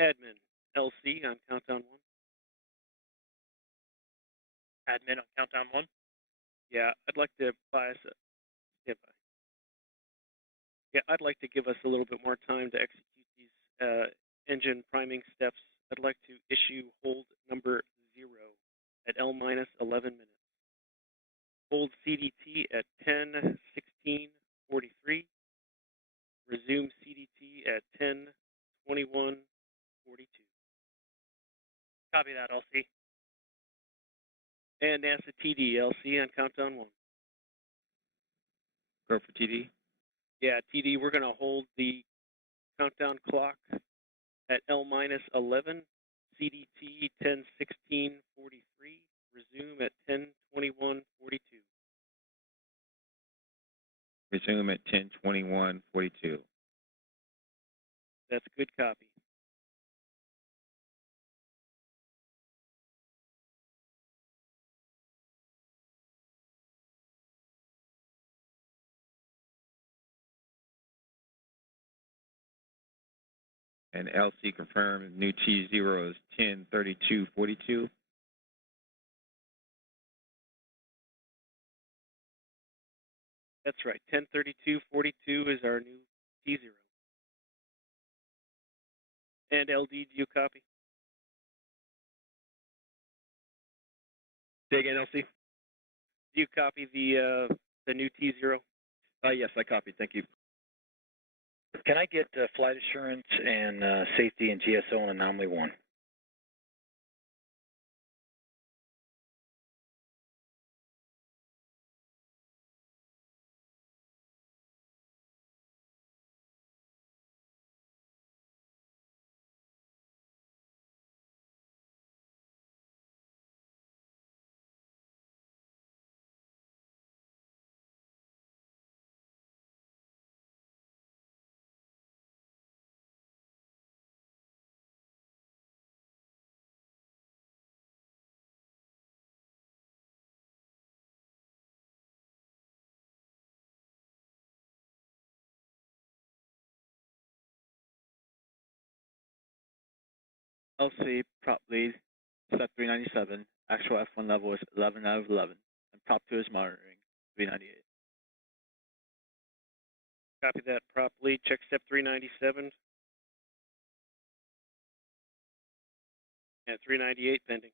Admin, LC on countdown 1. Admin on countdown 1. Yeah, I'd like to buy us a standby. Yeah, I'd like to give us a little bit more time to execute these engine priming steps. I'd like to issue hold number 0 at L minus 11 minutes. Hold CDT at 10:16:43. Resume CDT at 10:21:42. Copy that, LC. And NASA TD, LC on countdown 1. Go for TD. Yeah, TD, we're going to hold the countdown clock at L minus 11, CDT 10:16:43, resume at 10:21:42. Resume at 10:21:42. That's good copy. And LC confirmed new T0 is 10:32:42. That's right. 10:32:42 is our new T0. And LD, do you copy? Say again, LC. Do you copy the new T0? Yes, I copied. Thank you. Can I get flight assurance and safety and GSO on anomaly 1? LC, prop lead, set 397. Actual F1 level is 11 out of 11. And prop 2 is monitoring, 398. Copy that, prop lead. Check step 397. At 398, pending.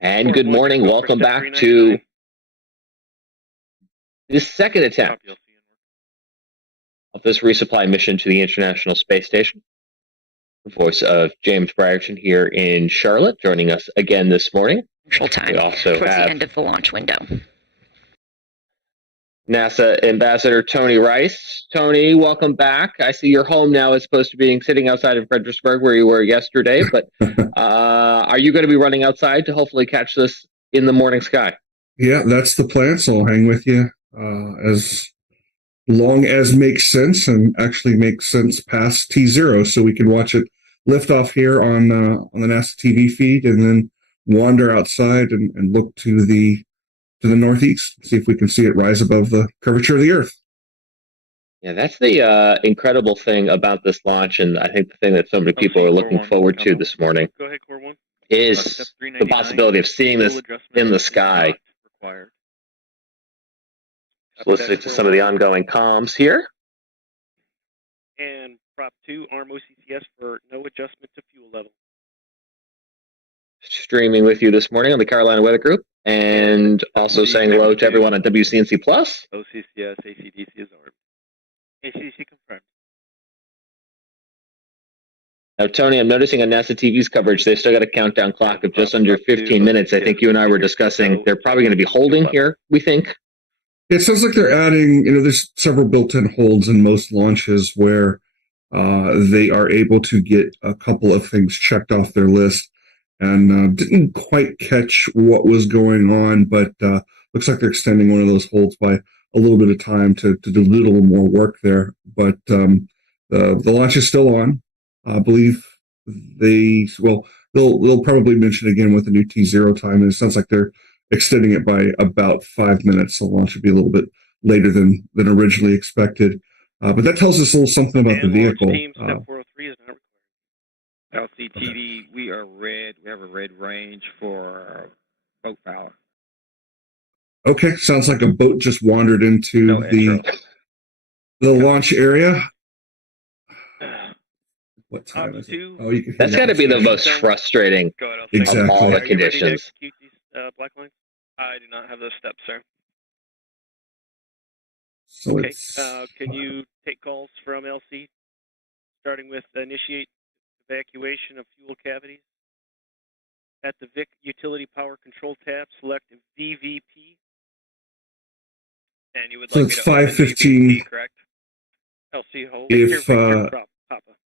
And good morning. Welcome back to this second attempt of this resupply mission to the International Space Station. The voice of James Brierton here in Charlotte, joining us again this morning. Time we also towards have the end of the launch window. NASA Ambassador Tony Rice. Tony, welcome back. I see you're home now as opposed to being sitting outside of Fredericksburg where you were yesterday, but are you going to be running outside to hopefully catch this in the morning sky? Yeah, that's the plan, so I'll hang with you as long as makes sense and actually makes sense past T0 so we can watch it lift off here on the NASA TV feed and then wander outside and look to the northeast, see if we can see it rise above the curvature of the Earth. Yeah, that's the incredible thing about this launch, and I think the thing that so many people are looking forward to this morning is the possibility of seeing this in the sky. Listening to some of the ongoing comms here. And prop 2, arm OCCS for no adjustment to fuel level. Streaming with you this morning on the Carolina Weather Group, and also saying hello to everyone on WCNC Plus. OCCS, ACDC is armed. ACDC confirmed. Now, Tony, I'm noticing on NASA TV's coverage, they still got a countdown clock of just under 15 minutes. I think you and I were discussing they're probably going to be holding here, we think. It sounds like they're adding, there's several built-in holds in most launches where they are able to get a couple of things checked off their list. And didn't quite catch what was going on, but looks like they're extending one of those holds by a little bit of time to do a little more work there. But the launch is still on. I believe they'll probably mention again what the new T0 time is. It sounds like they're extending it by about 5 minutes. So the launch should be a little bit later than originally expected. But that tells us a little something about the vehicle. Team step 403 is not required. LCTV, we are red. We have a red range for boat power. Okay, sounds like a boat just wandered into the launch area. What time is it? Oh, you can hear That's got to be the most frustrating Exactly. of all the Are you ready to conditions. execute these black lines? I do not have those steps, sir. So Okay. it's Can you take calls from LC, starting with initiate evacuation of fuel cavities? At the VIC utility power control tab, select VVP. And you would So like it's me to open 5:15. VVP, correct? LC hold. If, Papa.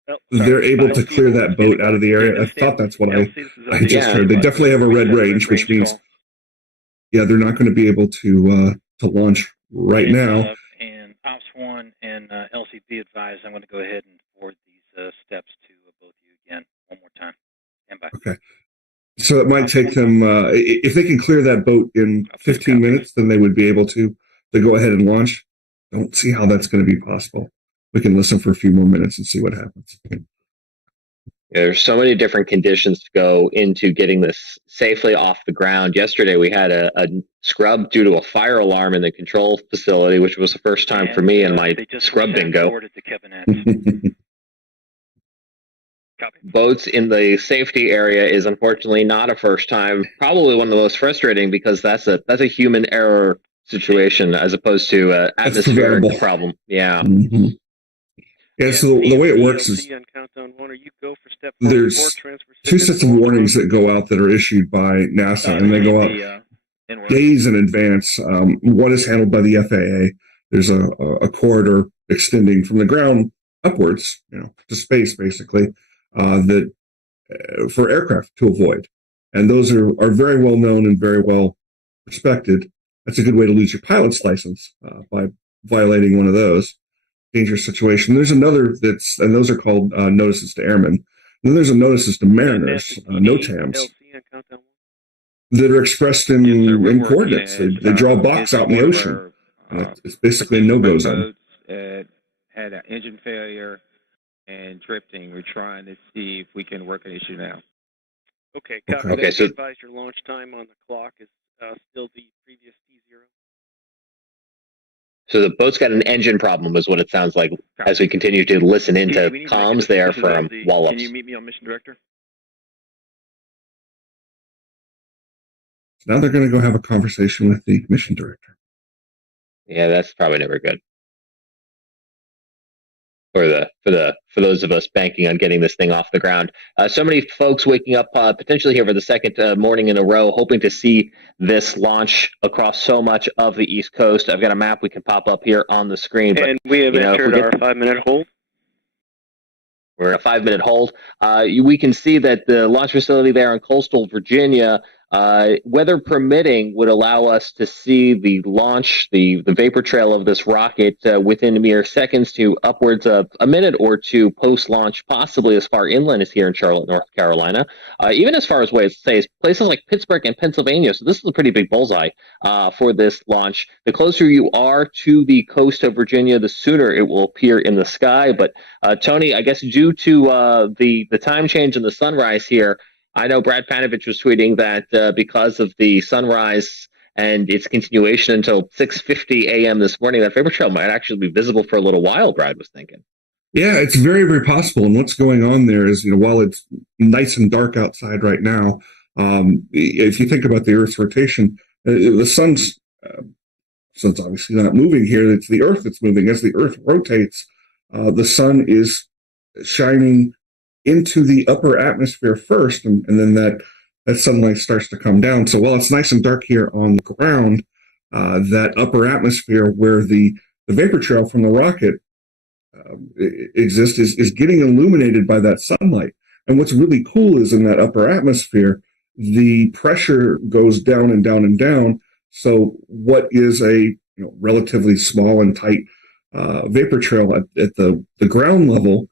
Oh, they're sorry. able to LC clear hold. that boat out of the area. I thought that's what I just Yeah. heard. They definitely have a red range, which means they're not going to be able to launch right now. And Ops 1 and LCD advised, I'm going to go ahead and forward these steps to both of you again one more time. Stand by. Okay. So it might take them, if they can clear that boat in 15 minutes, then they would be able to go ahead and launch. Don't see how that's going to be possible. We can listen for a few more minutes and see what happens. There's so many different conditions to go into getting this safely off the ground. Yesterday, we had a scrub due to a fire alarm in the control facility, which was the first time for me, and my scrub didn't go. Boats in the safety area is unfortunately not a first time. Probably one of the most frustrating because that's a human error situation as opposed to an atmospheric problem. Yeah. Mm-hmm. Yeah, so the way it works is there's two sets of warnings that go out that are issued by NASA, and they go out days in advance. One is handled by the FAA. There's a corridor extending from the ground upwards, to space, basically, that for aircraft to avoid. And those are very well known and very well respected. That's a good way to lose your pilot's license by violating one of those. Dangerous situation. There's another and those are called notices to airmen. And then there's a notices to mariners, NOTAMs, that are expressed in coordinates. They draw a box out in the ocean. It's basically a no-go zone. Had an engine failure and drifting. We're trying to see if we can work an issue now. Okay, copy. Okay, so advise your launch time on the clock is still the previous T0. So the boat's got an engine problem, is what it sounds like, as we continue to listen into comms there from Wallops. Can you meet me on Mission Director? Now they're going to go have a conversation with the mission director. Yeah, that's probably never good. For those of us banking on getting this thing off the ground. So many folks waking up potentially here for the second morning in a row, hoping to see this launch across so much of the East Coast. I've got a map we can pop up here on the screen. But, and we have entered our 5-minute hold. We're in a 5-minute hold. We can see that the launch facility there in coastal Virginia, weather permitting, would allow us to see the launch, the vapor trail of this rocket within mere seconds to upwards of a minute or two post-launch, possibly as far inland as here in Charlotte, North Carolina, even as far as places like Pittsburgh and Pennsylvania. So this is a pretty big bullseye for this launch. The closer you are to the coast of Virginia, the sooner it will appear in the sky. But Tony, I guess due to the time change and the sunrise here, I know Brad Panovich was tweeting that because of the sunrise and its continuation until 6:50 a.m. this morning, that vapor trail might actually be visible for a little while, Brad was thinking. Yeah, it's very, very possible. And what's going on there is, while it's nice and dark outside right now, if you think about the Earth's rotation, the sun's obviously not moving here. It's the Earth that's moving. As the Earth rotates, the sun is shining into the upper atmosphere first, and then that sunlight starts to come down. So while it's nice and dark here on the ground, that upper atmosphere where the vapor trail from the rocket exists is getting illuminated by that sunlight. And what's really cool is in that upper atmosphere, the pressure goes down and down and down. So what is a relatively small and tight vapor trail at the ground level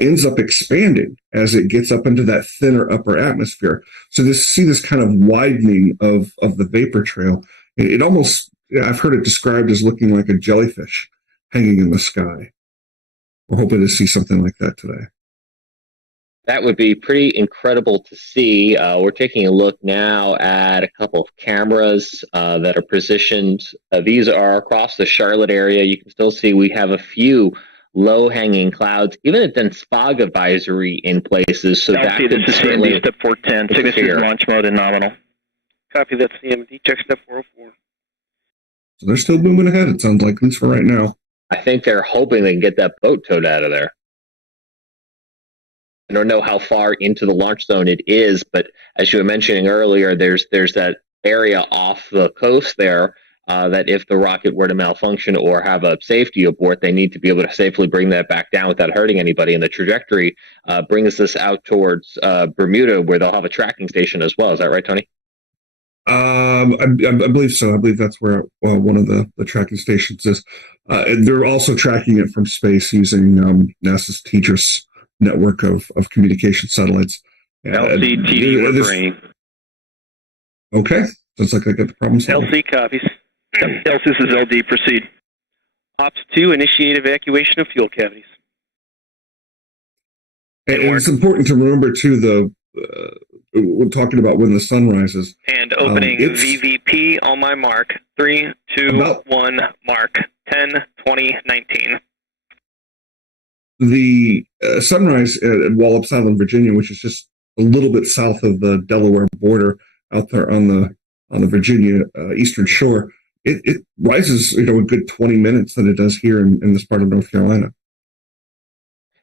ends up expanding as it gets up into that thinner upper atmosphere. So see this kind of widening of the vapor trail. It almost I've heard it described as looking like a jellyfish hanging in the sky. We're hoping to see something like that today. That would be pretty incredible to see. We're taking a look now at a couple of cameras that are positioned. These are across the Charlotte area. You can still see we have a few low-hanging clouds, even a dense fog advisory in places. So that could certainly step 410. Cygnus is launch mode and nominal. Copy that, CMD. Check step 404. So they're still moving ahead, it sounds like, at least for right now. I think they're hoping they can get that boat towed out of there. I don't know how far into the launch zone it is, but as you were mentioning earlier, there's that area off the coast there that if the rocket were to malfunction or have a safety abort, they need to be able to safely bring that back down without hurting anybody. And the trajectory brings this out towards Bermuda, where they'll have a tracking station as well. Is that right, Tony? I believe so. I believe that's where one of the tracking stations is. And they're also tracking it from space using NASA's TDRS network of communication satellites. LCTD refrain. Okay. Sounds like I got the problem solved. LC copies. LC is LD, proceed. Ops 2, initiate evacuation of fuel cavities. And it's important to remember, too, we're talking about when the sun rises. And opening VVP on my mark. 3, 2, 1, mark. 10, 20, 19. The sunrise at Wallops Island, Virginia, which is just a little bit south of the Delaware border, out there on the Virginia eastern shore, it rises a good 20 minutes than it does here in this part of North Carolina.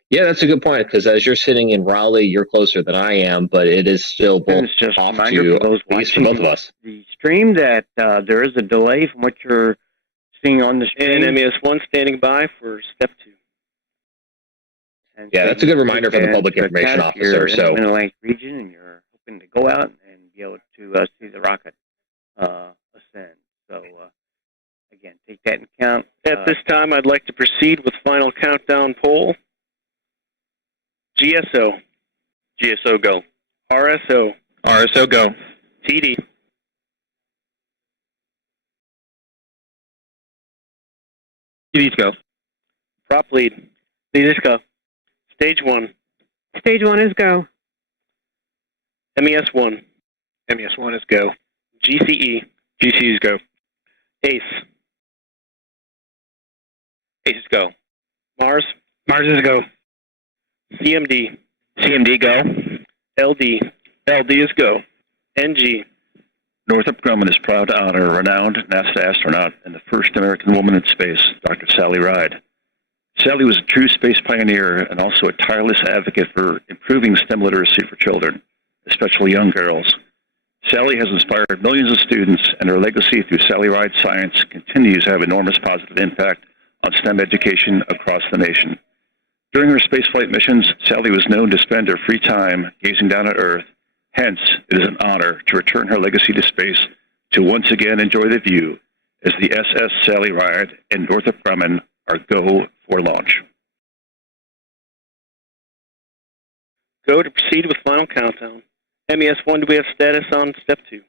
Yeah, that's a good point, because as you're sitting in Raleigh, you're closer than I am, but it is still both just off reminder to for those east for both of us. The stream that there is a delay from what you're seeing on the stream. And MES1 standing by for step 2. And yeah, so that's a good reminder for the public information officer. So, in the Atlantic region, and you're hoping to go out and be able to see the rocket ascend. So, again, take that into account. At this time, I'd like to proceed with final countdown poll. GSO. GSO, go. RSO. RSO, go. TD. TD's go. Prop lead. Leaders go. Stage 1. Stage 1 is go. MES1. MES1 is go. GCE. GCE's go. ACE. ACE is go. Mars. Mars is go. CMD. CMD, go. LD. LD is go. NG. Northrop Grumman is proud to honor a renowned NASA astronaut and the first American woman in space, Dr. Sally Ride. Sally was a true space pioneer and also a tireless advocate for improving STEM literacy for children, especially young girls. Sally has inspired millions of students, and her legacy through Sally Ride Science continues to have enormous positive impact on STEM education across the nation. During her spaceflight missions, Sally was known to spend her free time gazing down at Earth. Hence, it is an honor to return her legacy to space to once again enjoy the view as the SS Sally Ride and Northrop Grumman are go for launch. Go to proceed with final countdown. MES1, do we have status on step 2?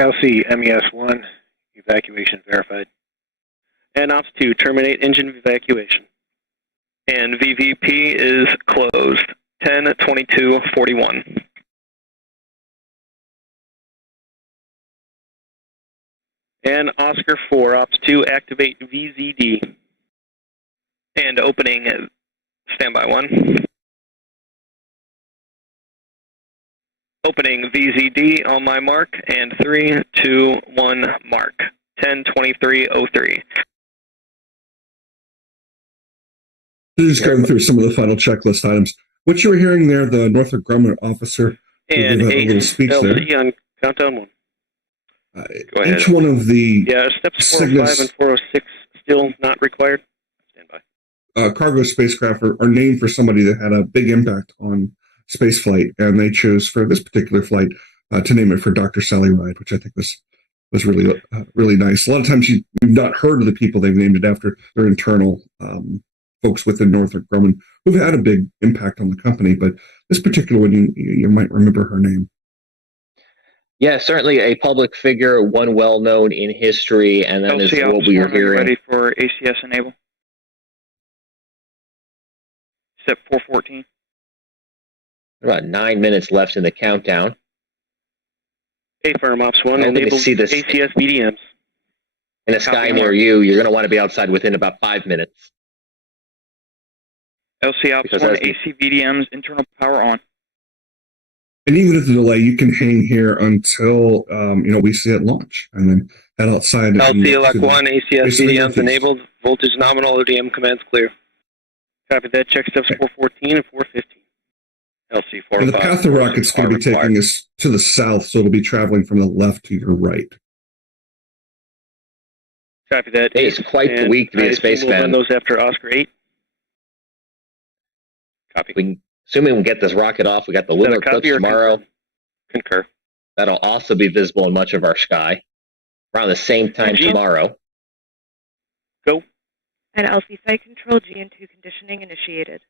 LC, MES1, evacuation verified. And Ops 2, terminate engine evacuation. And VVP is closed. 10/22/41. And Oscar 4, Ops 2, activate VZD. And opening standby 1. Opening VZD on my mark, and 3, 2, 1, mark. 10/23/03. Just going through some of the final checklist items. What you were hearing there, the Northrop Grumman officer and gave a little speech there. on countdown 1. Go ahead. Each one of the steps 405 Cygnus, and 406 still not required. Stand by. Cargo spacecraft are named for somebody that had a big impact on spaceflight, and they chose for this particular flight to name it for Dr. Sally Ride, which I think was really really nice. A lot of times you've not heard of the people they've named it after. Their internal folks within Northrop Grumman who've had a big impact on the company, but this particular one, you might remember her name. Yeah, certainly a public figure, one well known in history, and that is what we are hearing. Ready for ACS enable? Step 414. About 9 minutes left in the countdown. Affirm, Ops 1, I enable see this ACS VDMs. in a sky near you. You're going to want to be outside within about 5 minutes. LC Ops 1, AC VDMs, internal power on. And even at the delay, you can hang here until we see it launch, and then head outside. LC Elec 1, ACS VDMs enabled. Voltage nominal. ODM commands clear. Copy that. Check steps 414 and 415. LC 4. And the path the rocket's going to be taking is to the south, so it'll be traveling from the left to your right. Copy that. Hey, it's quite the week to be a spaceman. We'll run those after Oscar 8. Copy. Assuming we get this rocket off, we got the lunar eclipse tomorrow. Concur. That'll also be visible in much of our sky. Around the same time tomorrow. Go. And LC Site Control, GN2 conditioning initiated.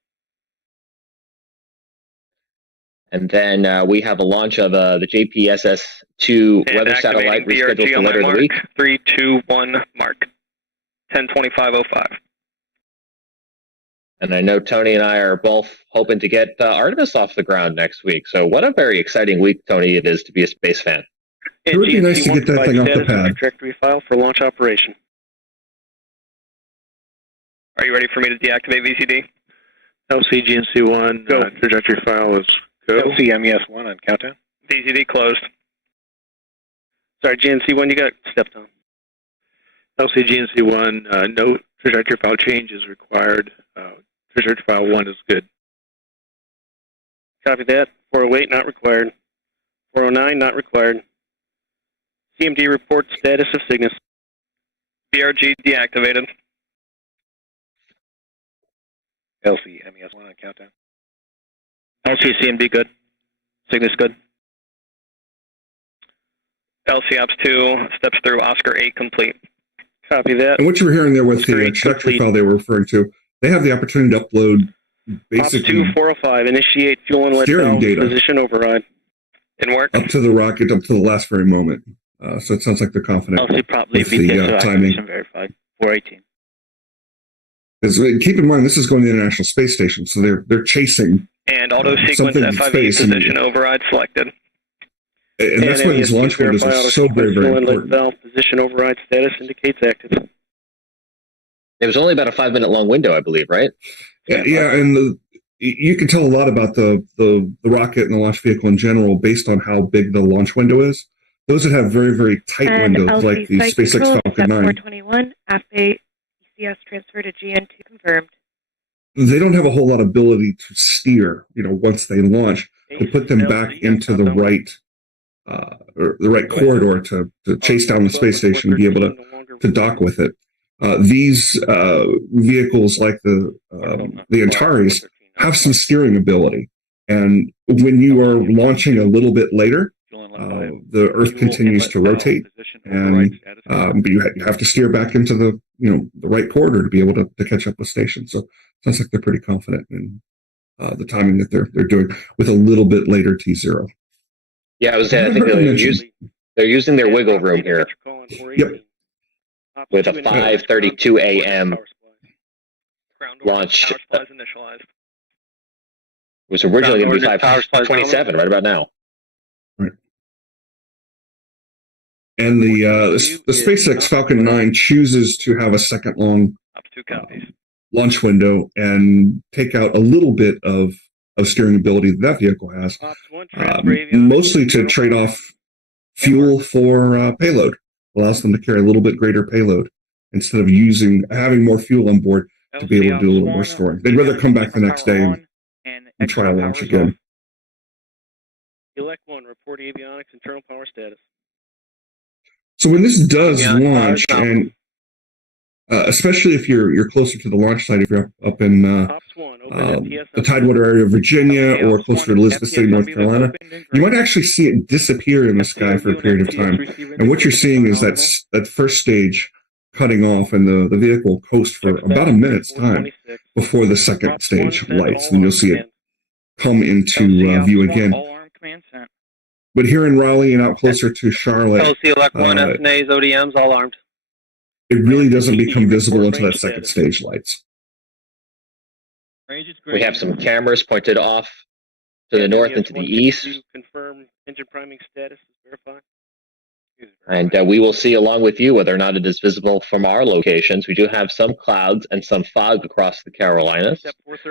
And then we have a launch of the JPSS-2 weather satellite rescheduled for later in the week. 3, 2, 1, mark. 10:25:05. And I know Tony and I are both hoping to get Artemis off the ground next week. So what a very exciting week, Tony, it is to be a space fan. It would be nice to get that thing off the pad. Trajectory file for launch operation. Are you ready for me to deactivate VCD? LC GNC1 trajectory file is go. LC MES1 on countdown. VCD closed. Sorry, GNC1, you got stepped on. LC GNC1, no trajectory file change is required. Trajectory file 1 is good. Copy that. 408, not required. 409, not required. CMD report status of Cygnus. BRG deactivated. LC MES1 on countdown. LC CMD good. Cygnus good. LC Ops 2 steps through Oscar 8 complete. Copy that. And what you were hearing there with the trajectory file they were referring to, they have the opportunity to upload basically Ops 2 405, initiate fuel inlet steering valve data position override. Didn't work. Up to the rocket, up to the last very moment. So it sounds like they're confident LC properly with the timing. Verified. 418. Keep in mind, this is going to the International Space Station, so they're chasing and auto sequence FIV position override selected. And that's why these launch windows are so very, very important. Valve position override status indicates active. It was only about a 5 minute long window, I believe, right? Yeah, and you can tell a lot about the rocket and the launch vehicle in general based on how big the launch window is. Those that have very, very tight windows, like the SpaceX Falcon 9. 421, AFA ECS transfer to GN2 confirmed. They don't have a whole lot of ability to steer, once they launch, to put them back into the right or the right corridor to chase down the space station and be able to dock with it. These vehicles, like the Antares, have some steering ability, and when you are launching a little bit later, the Earth continues to rotate, and you have to steer back into the right corridor to be able to catch up with station. So it sounds like they're pretty confident in the timing that they're doing with a little bit later T0. Yeah, I think they're using their wiggle room here. Yep. With a 5:32 a.m. launch. Power supplies initialized. It was originally going to be 5:27, right about now. Right. And the SpaceX Falcon 9 chooses to have a second long launch window and take out a little bit of steering ability that vehicle has, mostly to trade off fuel for payload. Allows them to carry a little bit greater payload instead of having more fuel on board to be able to do a little more storing. They'd rather come back the next day and try a launch again. Elec 1, report avionics internal power status. So when this does launch, and especially if you're closer to the launch site, if you're up in the Tidewater area of Virginia or closer to Elizabeth City, North Carolina, you might actually see it disappear in the sky for a period of time. And what you're seeing is that first stage cutting off, and the vehicle coast for about a minute's time before the second stage lights, and you'll see it come into view again. but here in Raleigh and out closer to Charlotte, LC Elect 1, SNAs, ODMs, all armed. it really doesn't become visible until that second stage lights. We have some cameras pointed off to the north and to the east. Confirm engine priming status is verified. And we will see along with you whether or not it is visible from our locations. We do have some clouds and some fog across the Carolinas.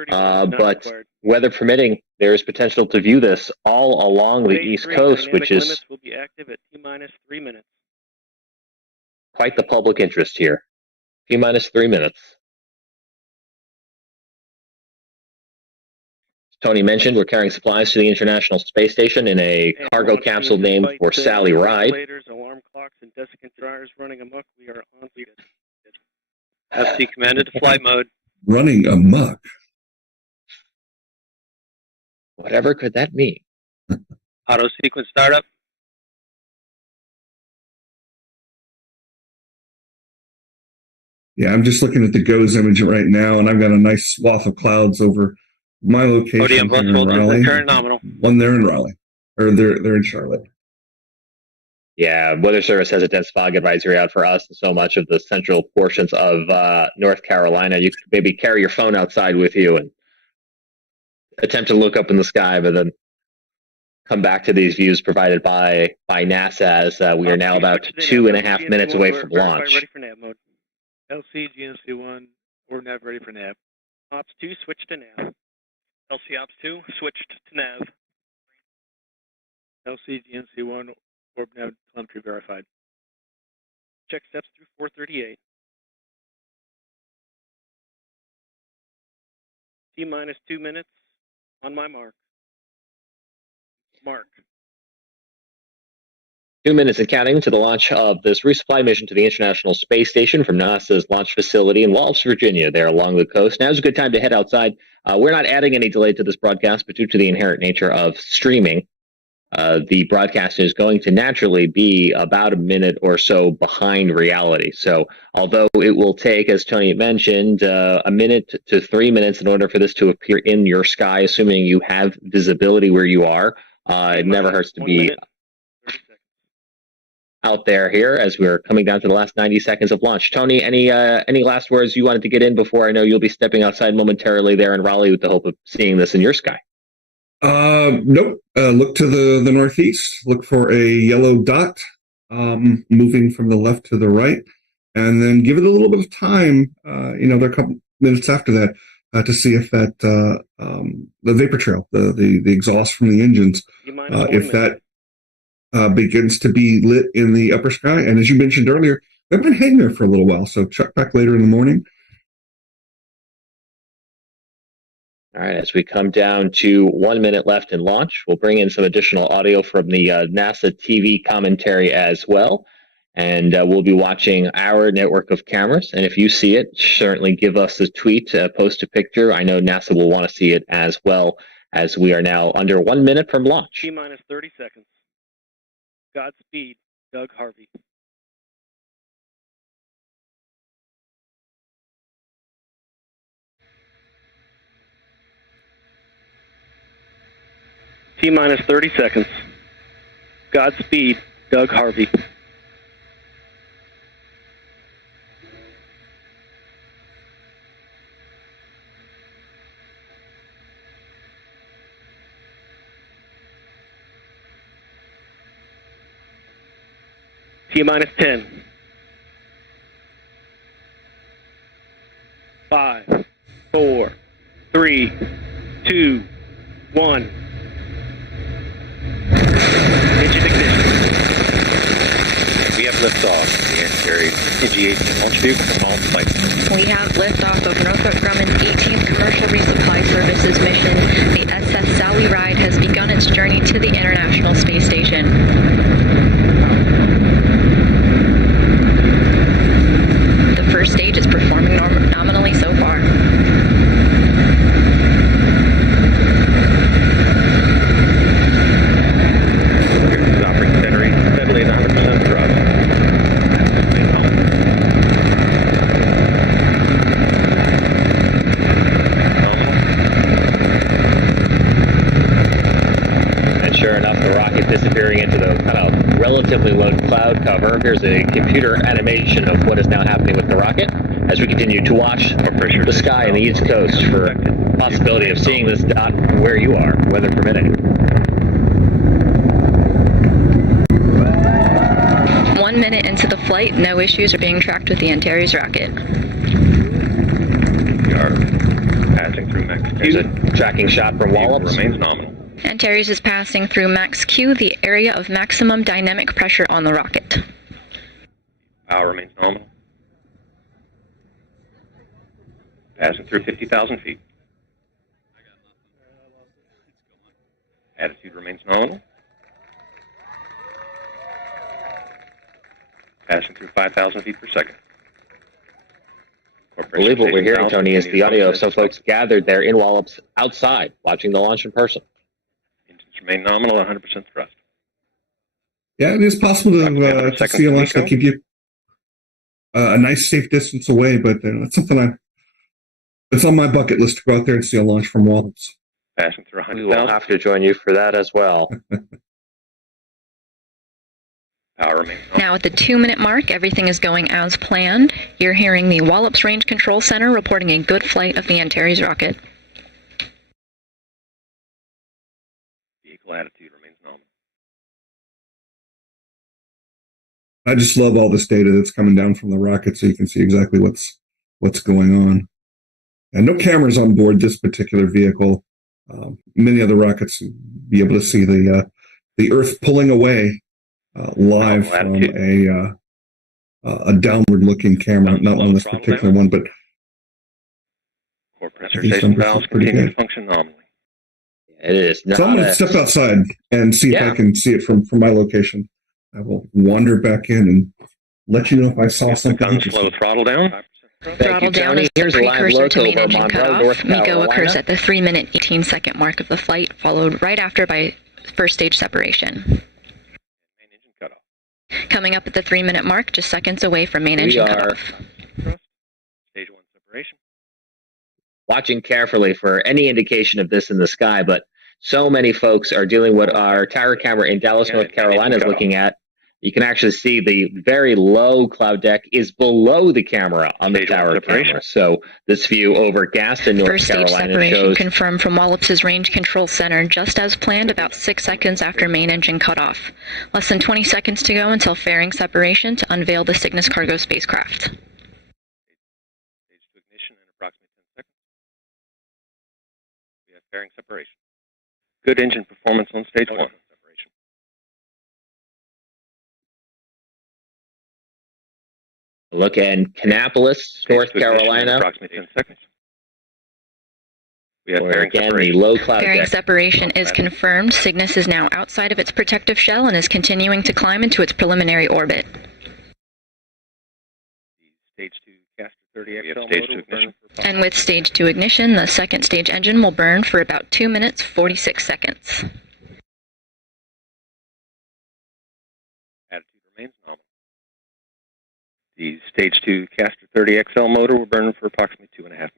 But weather permitting, there is potential to view this all along the East Coast, which is will be active at T-minus 3 minutes. Quite the public interest here. T-minus 3 minutes. Tony mentioned we're carrying supplies to the International Space Station in a cargo capsule named for Sally Ride. Alarm clocks and desiccant dryers running amok. We are on schedule. FC commanded to flight mode. Running amok. Whatever could that mean? Auto sequence startup. Yeah, I'm just looking at the GOES image right now, and I've got a nice swath of clouds over my location ODM bus here in Raleigh. current nominal. One there in Raleigh, or they're in Charlotte. Yeah, Weather Service has a dense fog advisory out for us and so much of the central portions of North Carolina. You could maybe carry your phone outside with you and attempt to look up in the sky, but then come back to these views provided by NASA as we are now about 2.5 minutes away from launch. Ready for nav mode. LC, GNC1, we're nav ready for nav. Ops 2, switch to nav. LC Ops 2, switched to nav. LC, GNC1, orb nav telemetry verified. Check steps through 438. T-minus 2 minutes on my mark. Mark. 2 minutes and counting to the launch of this resupply mission to the International Space Station from NASA's launch facility in Wallops, Virginia, there along the coast. Now's a good time to head outside. We're not adding any delay to this broadcast, but due to the inherent nature of streaming, the broadcast is going to naturally be about a minute or so behind reality. So although it will take, as Tony mentioned, a minute to 3 minutes in order for this to appear in your sky, assuming you have visibility where you are, it never hurts to be out there here as we're coming down to the last 90 seconds of launch. Tony, any last words you wanted to get in before? I know you'll be stepping outside momentarily there in Raleigh with the hope of seeing this in your sky. Nope. Look to the northeast. Look for a yellow dot moving from the left to the right, and then give it a little bit of time. There are a couple minutes after that to see if that the vapor trail, the exhaust from the engines, if that begins to be lit in the upper sky. And as you mentioned earlier, they've been hanging there for a little while, so check back later in the morning. All right, as we come down to 1 minute left in launch, we'll bring in some additional audio from the NASA TV commentary as well. And we'll be watching our network of cameras. And if you see it, certainly give us a tweet, post a picture. I know NASA will want to see it as well, as we are now under 1 minute from launch. T-minus 30 seconds. Godspeed, Doug Harvey. T-minus 30 seconds. Godspeed, Doug Harvey. T-minus 10. 5, 4, 3, 2, 1. Engine ignition. We have liftoff. The carried NG-18 launch vehicle from Wallops Flight Facility. We have liftoff of Northrop Grumman's 18th Commercial Resupply Services mission. The SS Sally Ride has begun its journey to the International Space Station. The first stage is performing nominally so far. Operating battery steadily at 100% thrust. And sure enough, the rocket disappearing relatively low cloud cover. Here's a computer animation of what is now happening with the rocket as we continue to watch the sky in the East Coast for possibility of seeing this dot where you are, weather permitting. 1 minute into the flight, no issues are being tracked with the Antares rocket. We are passing through Max Q. There's a tracking shot from Wallops. Remains nominal. Antares is passing through Max Q, the area of maximum dynamic pressure on the rocket. Power remains nominal. Passing through 50,000 feet. Attitude remains nominal. Passing through 5,000 feet per second. I believe what we're hearing, Tony, is the audio of some folks gathered there in Wallops outside watching the launch in person. Engines remain nominal, 100% thrust. Yeah, it is possible to see a launch that keep you a nice, safe distance away, but that's something it's on my bucket list to go out there and see a launch from Wallops. Passing through 100,000. We will have to join you for that as well. Power remains nominal. Now at the 2-minute mark, everything is going as planned. You're hearing the Wallops Range Control Center reporting a good flight of the Antares rocket. Vehicle attitude remains nominal. I just love all this data that's coming down from the rocket so you can see exactly what's going on. And no cameras on board this particular vehicle. Many other rockets be able to see the Earth pulling away live from a downward-looking camera. Not on this particular one, but Core pressurization valves continue to function nominally. It is. So I'm going to step outside and see if I can see it from my location. I will wander back in and let you know if I saw something. Slow throttle down. Throttle down is the precursor to main engine cutoff. MECO occurs at the 3-minute 18-second mark of the flight, followed right after by first stage separation. Main engine cutoff. Coming up at the 3-minute mark, just seconds away from main engine cutoff. Stage 1 separation. Watching carefully for any indication of this in the sky, but so many folks are dealing with what our tower camera in Dallas, North Carolina is looking at. You can actually see the very low cloud deck is below the camera on the tower camera. So this view over Gaston, North First stage Carolina separation shows confirmed from Wallops' Range Control Center just as planned about 6 seconds after main engine cutoff. Less than 20 seconds to go until fairing separation to unveil the Cygnus cargo spacecraft. Stage 2 ignition in approximately 10 seconds. We have fairing separation. Good engine performance on stage 1. look in Kannapolis, North Carolina. Approximately 10 seconds. We have where again the low cloud Fairing deck. separation is confirmed. Cygnus is now outside of its protective shell and is continuing to climb into its preliminary orbit. Stage 2 Caster 30 XL stage 2 ignition. And with stage 2 ignition, the second stage engine will burn for about 2 minutes, 46 seconds. Attitude remains nominal. The stage 2 Caster 30 XL motor will burn for approximately 2.5 minutes.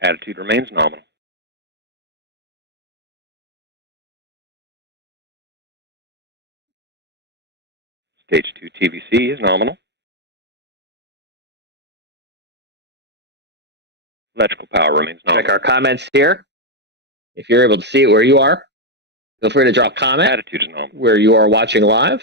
Attitude remains nominal. Stage 2 TVC is nominal. Electrical power remains nominal. Check our comments here. If you're able to see it where you are, feel free to drop a comment. Attitude is nominal. Where you are watching live.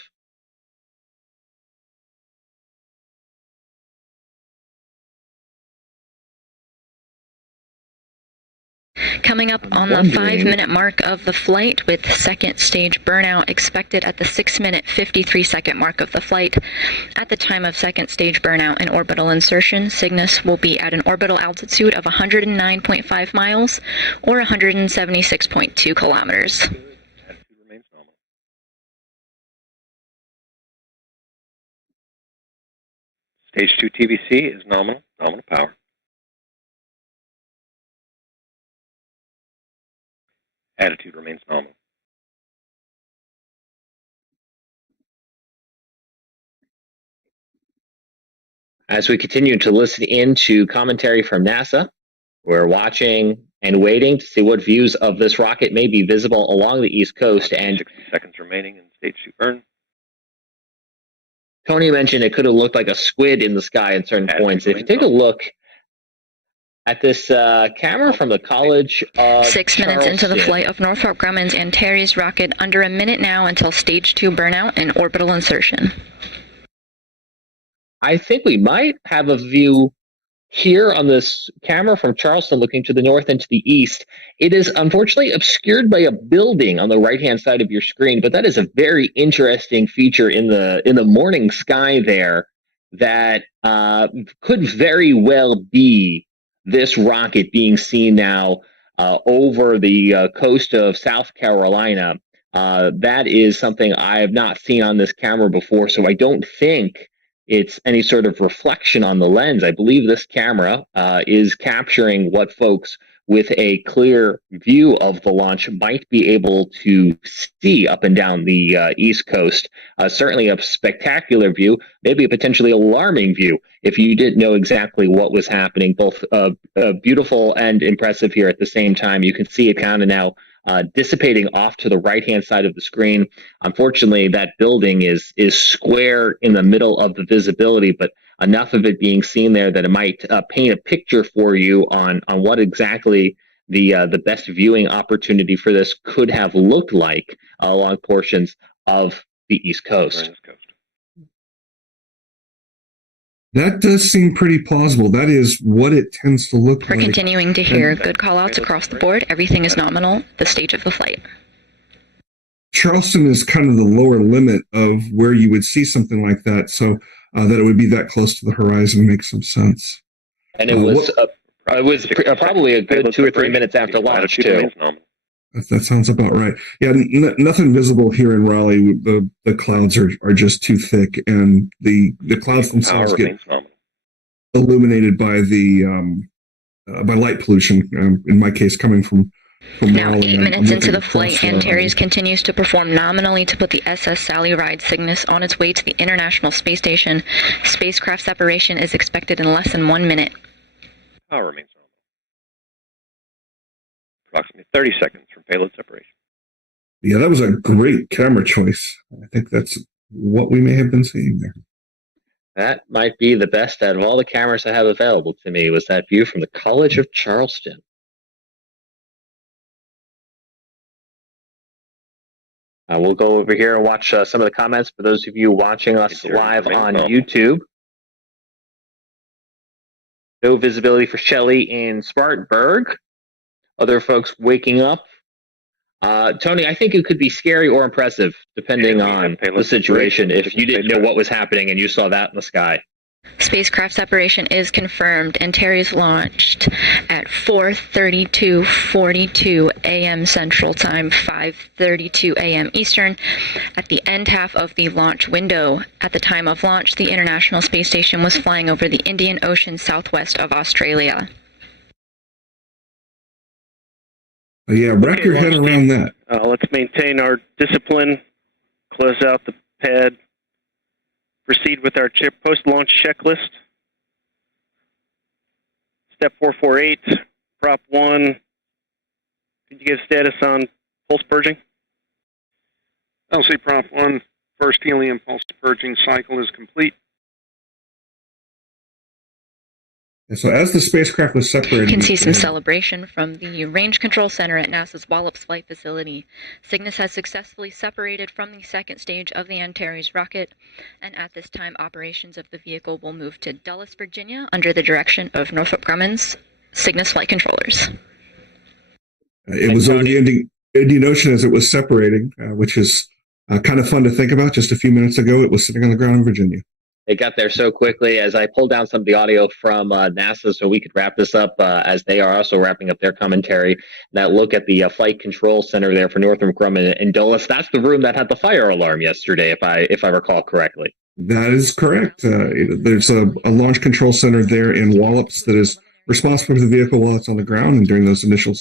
Coming up on the 5-minute mark of the flight, with second stage burnout expected at the 6-minute 53-second mark of the flight. At the time of second stage burnout and orbital insertion, Cygnus will be at an orbital altitude of 109.5 miles or 176.2 kilometers. Attitude remains nominal. Stage 2 TVC is nominal power. Attitude remains nominal. As we continue to listen in to commentary from NASA, We're watching and waiting to see what views of this rocket may be visible along the East Coast. And 60 seconds remaining in stage 2 burn. Tony mentioned it could have looked like a squid in the sky at certain points. If you take a look at this camera from the College of 6 minutes into the flight of Northrop Grumman's Antares rocket, under a minute now until stage 2 burnout and orbital insertion. I think we might have a view here on this camera from Charleston looking to the north and to the east. It is unfortunately obscured by a building on the right-hand side of your screen, but that is a very interesting feature in the morning sky there that could very well be this rocket being seen now over the coast of South Carolina. That is something I have not seen on this camera before, so I don't think it's any sort of reflection on the lens. I believe this camera is capturing what folks with a clear view of the launch might be able to see up and down the East Coast. Certainly a spectacular view, maybe a potentially alarming view if you didn't know exactly what was happening. Both beautiful and impressive here at the same time. You can see it kind of now dissipating off to the right-hand side of the screen. Unfortunately, that building is square in the middle of the visibility, but enough of it being seen there that it might paint a picture for you on what exactly the best viewing opportunity for this could have looked like along portions of the East Coast. That does seem pretty plausible. That is what it tends to look like. We're continuing to hear good call-outs across the board. Everything is nominal at the stage of the flight. Charleston is kind of the lower limit of where you would see something like that, so that it would be that close to the horizon makes some sense. And it was probably a good 2 or 3 minutes after launch, too. That sounds about right. Yeah, nothing visible here in Raleigh. The clouds are just too thick, and the clouds themselves get illuminated by the by light pollution. In my case, coming from now Raleigh. 8 minutes into the flight, Antares continues to perform nominally to put the SS Sally Ride Cygnus on its way to the International Space Station. Spacecraft separation is expected in less than 1 minute. Power remains normal. Approximately 30 seconds from payload separation. Yeah, that was a great camera choice. I think that's what we may have been seeing there. That might be the best out of all the cameras I have available to me, was that view from the College of Charleston. We'll go over here and watch some of the comments for those of you watching us live on YouTube. No visibility for Shelley in Spartanburg. Other folks waking up. Tony, I think it could be scary or impressive, depending on the situation, if you didn't know what was happening and you saw that in the sky. Spacecraft separation is confirmed. Antares launched at 4:32:42 a.m. Central Time, 5:32 a.m. Eastern, at the end half of the launch window. At the time of launch, the International Space Station was flying over the Indian Ocean southwest of Australia. Yeah, wrap your head around that. Let's maintain our discipline, close out the pad, proceed with our post-launch checklist. Step 448, Prop 1. Could you give status on pulse purging? LC Prop 1, first helium pulse purging cycle is complete. And so as the spacecraft was separated... You can see some celebration from the Range Control Center at NASA's Wallops Flight Facility. Cygnus has successfully separated from the second stage of the Antares rocket, and at this time, operations of the vehicle will move to Dulles, Virginia, under the direction of Northrop Grumman's Cygnus flight controllers. It was over the Indian Ocean as it was separating, which is kind of fun to think about. Just a few minutes ago, it was sitting on the ground in Virginia. It got there so quickly. As I pulled down some of the audio from NASA so we could wrap this up, as they are also wrapping up their commentary. That look at the Flight Control Center there for Northrop Grumman in Dulles. That's the room that had the fire alarm yesterday, if I recall correctly. That is correct. There's a launch control center there in Wallops that is responsible for the vehicle while it's on the ground and during those initial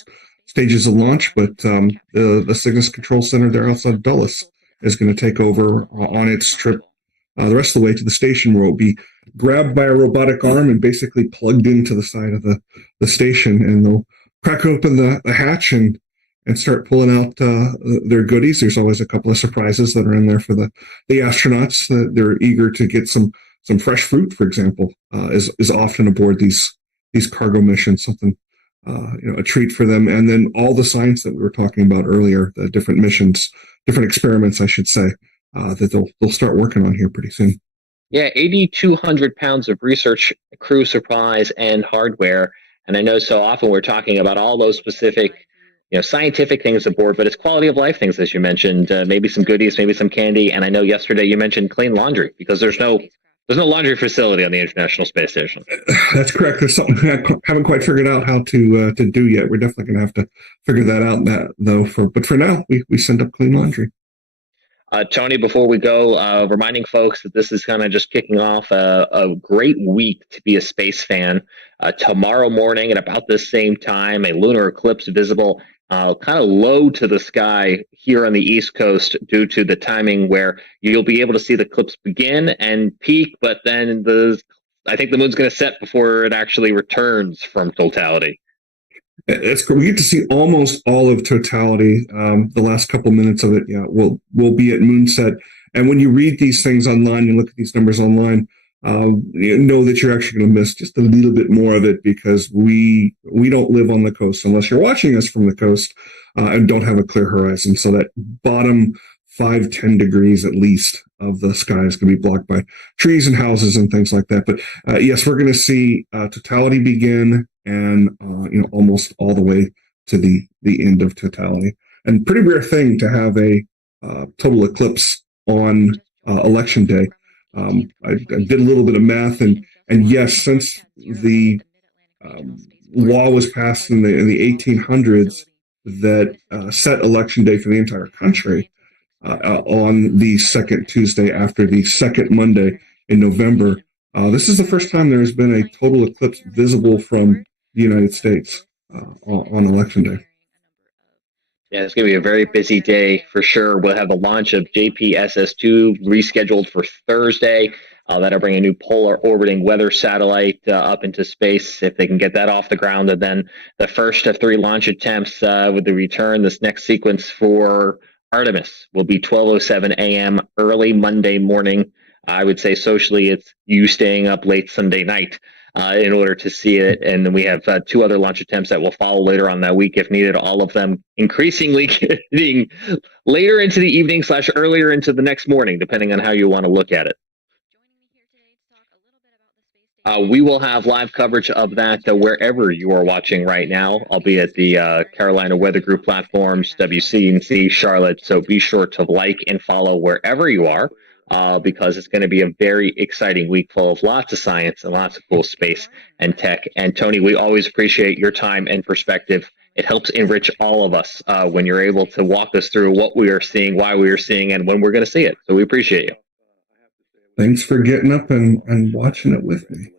stages of launch. But the Cygnus Control Center there outside of Dulles is going to take over on its trip the rest of the way to the station, where it will be grabbed by a robotic arm and basically plugged into the side of the station, and they'll crack open the hatch and start pulling out their goodies. There's always a couple of surprises that are in there for the astronauts. They're eager to get some fresh fruit, for example, is often aboard these cargo missions, something, a treat for them. And then all the science that we were talking about earlier, the different missions, different experiments, I should say, that they'll start working on here pretty soon. Yeah, 8,200 pounds of research, crew supplies, and hardware. And I know so often we're talking about all those specific, scientific things aboard, but it's quality of life things, as you mentioned. Maybe some goodies, maybe some candy. And I know yesterday you mentioned clean laundry, because there's no laundry facility on the International Space Station. That's correct. There's something I haven't quite figured out how to do yet. We're definitely going to have to figure that out. But for now, we send up clean laundry. Tony, before we go, reminding folks that this is kind of just kicking off a great week to be a space fan. Tomorrow morning at about the same time, a lunar eclipse visible kind of low to the sky here on the East Coast due to the timing where you'll be able to see the eclipse begin and peak, but then I think the moon's going to set before it actually returns from totality. It's we get to see almost all of totality. The last couple minutes of it, will be at moonset. And when you read these things online, you look at these numbers online, you know that you're actually going to miss just a little bit more of it, because we don't live on the coast unless you're watching us from the coast and don't have a clear horizon. So that bottom 5-10 degrees at least of the sky is going to be blocked by trees and houses and things like that. But yes, we're going to see totality begin and almost all the way to the end of totality. And pretty rare thing to have a total eclipse on election day. I did a little bit of math, and yes, since the law was passed in the 1800s that set election day for the entire country on the second Tuesday after the second Monday in November, this is the first time there's been a total eclipse visible from the United States on election day. Yeah, it's going to be a very busy day for sure. We'll have the launch of JPSS-2 rescheduled for Thursday. That'll bring a new polar orbiting weather satellite up into space if they can get that off the ground. And then the first of 3 launch attempts with the return. This next sequence for Artemis will be 12:07 a.m. early Monday morning. I would say socially it's you staying up late Sunday night in order to see it. And then we have 2 other launch attempts that will follow later on that week if needed, all of them increasingly getting later into the evening / earlier into the next morning, depending on how you want to look at it. We will have live coverage of that wherever you are watching right now. I'll be at the Carolina Weather Group platforms, WCNC, Charlotte. So be sure to like and follow wherever you are. Because it's going to be a very exciting week full of lots of science and lots of cool space and tech. And Tony, we always appreciate your time and perspective. It helps enrich all of us when you're able to walk us through what we are seeing, why we are seeing, and when we're going to see it. So we appreciate you. Thanks for getting up and watching it with me.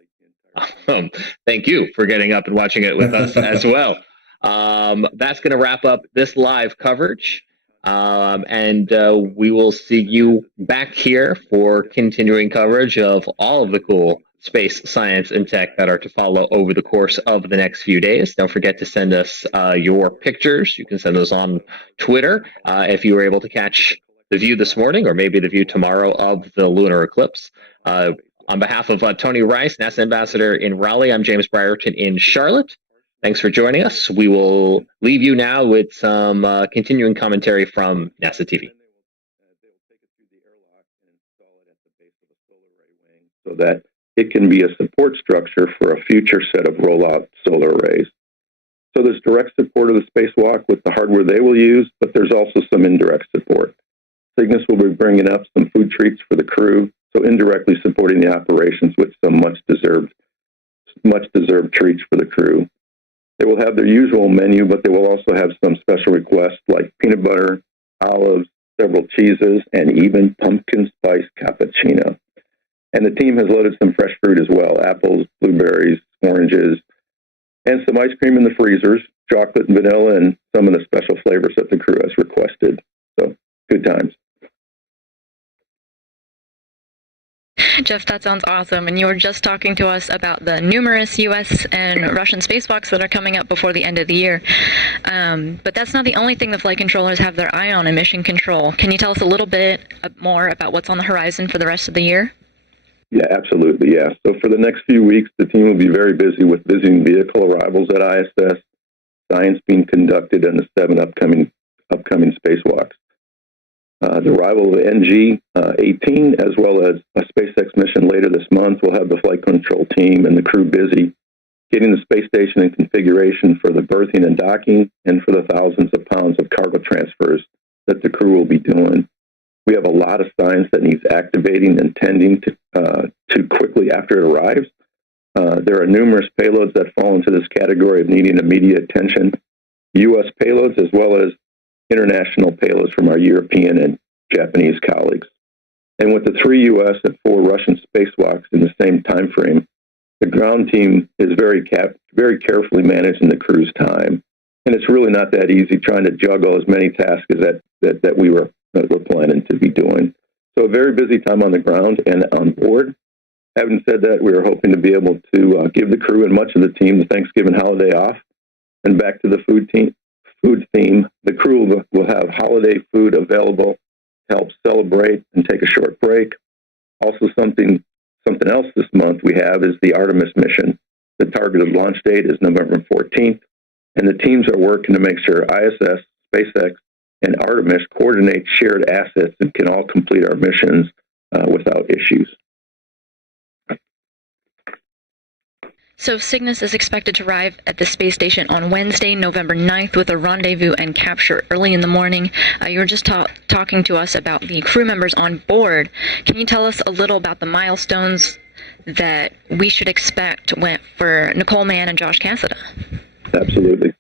Thank you for getting up and watching it with us as well. That's going to wrap up this live coverage. And we will see you back here for continuing coverage of all of the cool space, science, and tech that are to follow over the course of the next few days. Don't forget to send us your pictures. You can send those on Twitter if you were able to catch the view this morning or maybe the view tomorrow of the lunar eclipse. On behalf of Tony Rice, NASA Ambassador in Raleigh, I'm James Brierton in Charlotte. Thanks for joining us. We will leave you now with some continuing commentary from NASA TV. So that it can be a support structure for a future set of rollout solar arrays. So there's direct support of the spacewalk with the hardware they will use, but there's also some indirect support. Cygnus will be bringing up some food treats for the crew, so indirectly supporting the operations with some much deserved treats for the crew. They will have their usual menu, but they will also have some special requests like peanut butter, olives, several cheeses, and even pumpkin spice cappuccino. And the team has loaded some fresh fruit as well, apples, blueberries, oranges, and some ice cream in the freezers, chocolate and vanilla, and some of the special flavors that the crew has requested. So, good times. Jeff, that sounds awesome. And you were just talking to us about the numerous U.S. and Russian spacewalks that are coming up before the end of the year. But that's not the only thing the flight controllers have their eye on in mission control. Can you tell us a little bit more about what's on the horizon for the rest of the year? Yeah, absolutely, yeah. So for the next few weeks, the team will be very busy with visiting vehicle arrivals at ISS, science being conducted, and the 7 upcoming spacewalks. The arrival of NG-18, as well as a SpaceX mission later this month, will have the flight control team and the crew busy getting the space station in configuration for the berthing and docking and for the thousands of pounds of cargo transfers that the crew will be doing. We have a lot of science that needs activating and tending to quickly after it arrives. There are numerous payloads that fall into this category of needing immediate attention, U.S. payloads as well as international payloads from our European and Japanese colleagues. And with the 3 U.S. and 4 Russian spacewalks in the same time frame, the ground team is very carefully managing the crew's time. And it's really not that easy trying to juggle as many tasks as that we're planning to be doing. So a very busy time on the ground and on board. Having said that, we are hoping to be able to give the crew and much of the team the Thanksgiving holiday off. And back to the food theme, the crew will have holiday food available to help celebrate and take a short break. Also, something else this month we have is the Artemis mission. The targeted launch date is November 14th, and the teams are working to make sure ISS, SpaceX, and Artemis coordinate shared assets and can all complete our missions without issues. So Cygnus is expected to arrive at the space station on Wednesday, November 9th, with a rendezvous and capture early in the morning. You were just talking to us about the crew members on board. Can you tell us a little about the milestones that we should expect for Nicole Mann and Josh Cassada? Absolutely.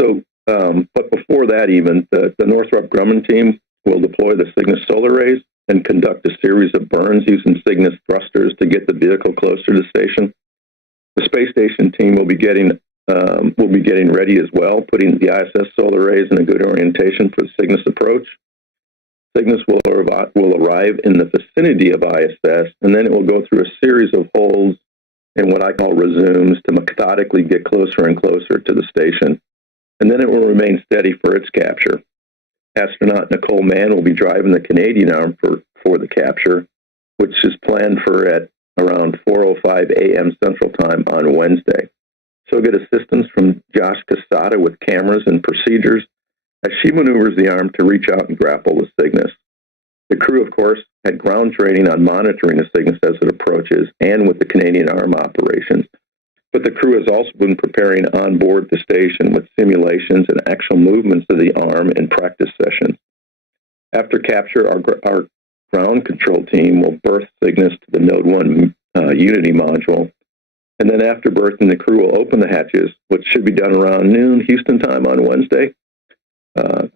So, but before that even, the Northrop Grumman team will deploy the Cygnus solar arrays and conduct a series of burns using Cygnus thrusters to get the vehicle closer to the station. The space station team will be getting ready as well, putting the ISS solar arrays in a good orientation for the Cygnus approach. Cygnus will arrive in the vicinity of ISS, and then it will go through a series of holds and what I call resumes to methodically get closer and closer to the station. And then it will remain steady for its capture. Astronaut Nicole Mann will be driving the Canadian arm for the capture, which is planned for at around 4:05 a.m. Central Time on Wednesday. She'll get assistance from Josh Cassada with cameras and procedures as she maneuvers the arm to reach out and grapple with Cygnus. The crew, of course, had ground training on monitoring the Cygnus as it approaches and with the Canadian arm operations. But the crew has also been preparing on board the station with simulations and actual movements of the arm in practice sessions. After capture, our ground control team will berth Cygnus to the Node 1 Unity module. And then after berthing, the crew will open the hatches, which should be done around noon Houston time on Wednesday. The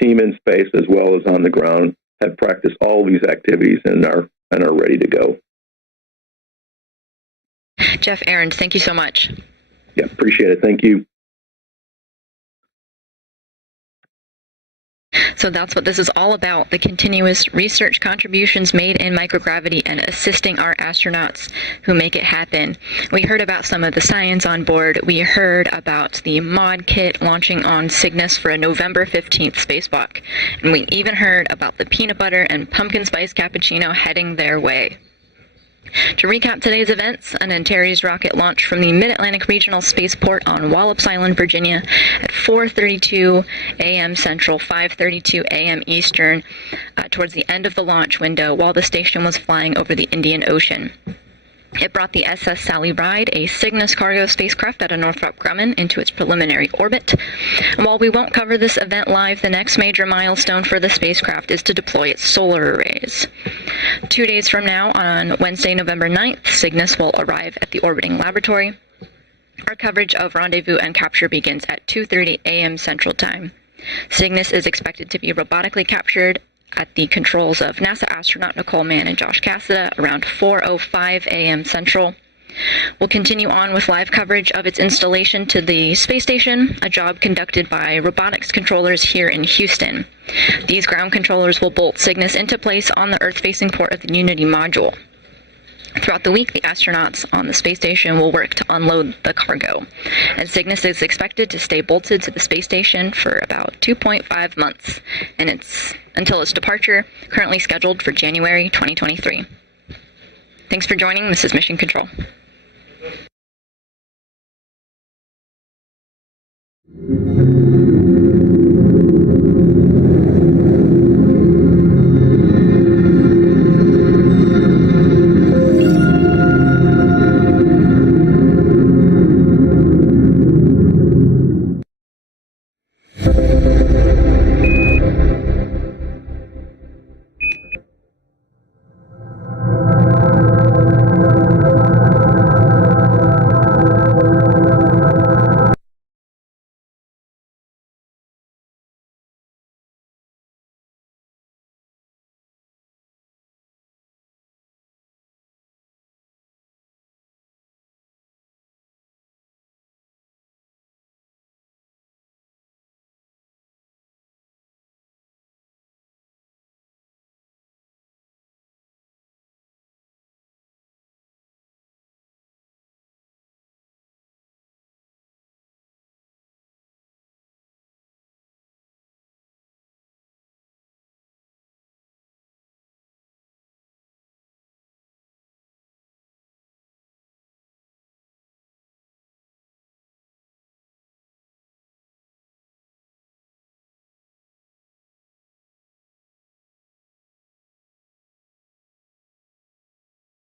team in space, as well as on the ground, have practiced all these activities and are ready to go. Jeff Ahrens, thank you so much. Yeah, appreciate it. Thank you. So that's what this is all about, the continuous research contributions made in microgravity and assisting our astronauts who make it happen. We heard about some of the science on board. We heard about the mod kit launching on Cygnus for a November 15th spacewalk. And we even heard about the peanut butter and pumpkin spice cappuccino heading their way. To recap today's events, an Antares rocket launched from the Mid-Atlantic Regional Spaceport on Wallops Island, Virginia at 4:32 a.m. Central, 5:32 a.m. Eastern, towards the end of the launch window while the station was flying over the Indian Ocean. It brought the SS Sally Ride, a Cygnus cargo spacecraft out of Northrop Grumman, into its preliminary orbit. And while we won't cover this event live, the next major milestone for the spacecraft is to deploy its solar arrays. 2 days from now, on Wednesday, November 9th, Cygnus will arrive at the orbiting laboratory. Our coverage of rendezvous and capture begins at 2:30 a.m. Central Time. Cygnus is expected to be robotically captured at the controls of NASA astronaut Nicole Mann and Josh Cassada around 4:05 a.m. Central. We'll continue on with live coverage of its installation to the space station, a job conducted by robotics controllers here in Houston. These ground controllers will bolt Cygnus into place on the Earth-facing port of the Unity module. Throughout the week, the astronauts on the space station will work to unload the cargo, and Cygnus is expected to stay bolted to the space station for about 2.5 months, and until its departure, currently scheduled for January 2023. Thanks for joining. This is Mission Control.